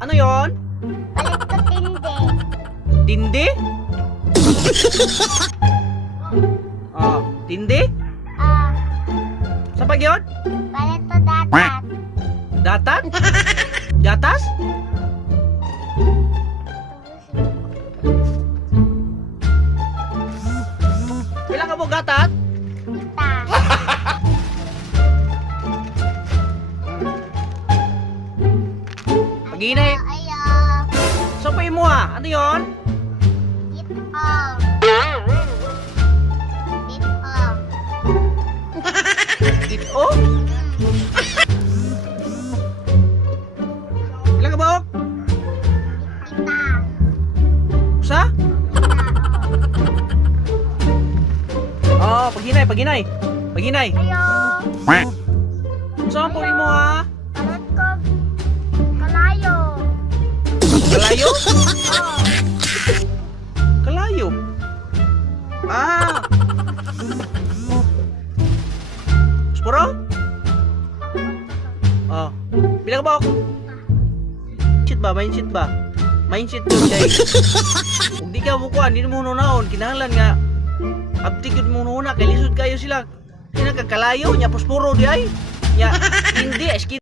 Ano yon? Palit ko tindi. Tindi? Oh, tindi? Ah, Sa pag yun? palit ko datat. Datat? Gatas? Kailan ka mo gatat? Kita. Paginay. Ayo. Sapay mo ha? Ano yon? Ito. Ito. Ito? Kailan ka ba? Kita. Sa? Oh, paginay, paginay. Paginay. Ayo. Saan po mo ha? Palit ko kalayo. Kalayo? Oh. Kalayo. Ah. Sporo? Oh. Bilang ba ako? Mindset ba? Mindset ba? Mindset yun guys. Kung di ka mukuha, hindi mo naon. Kinahanglan nga. Abtik yun mo na. Kay lisod kayo sila. Kaya nagkakalayo. Nya posporo di ay. Nya hindi.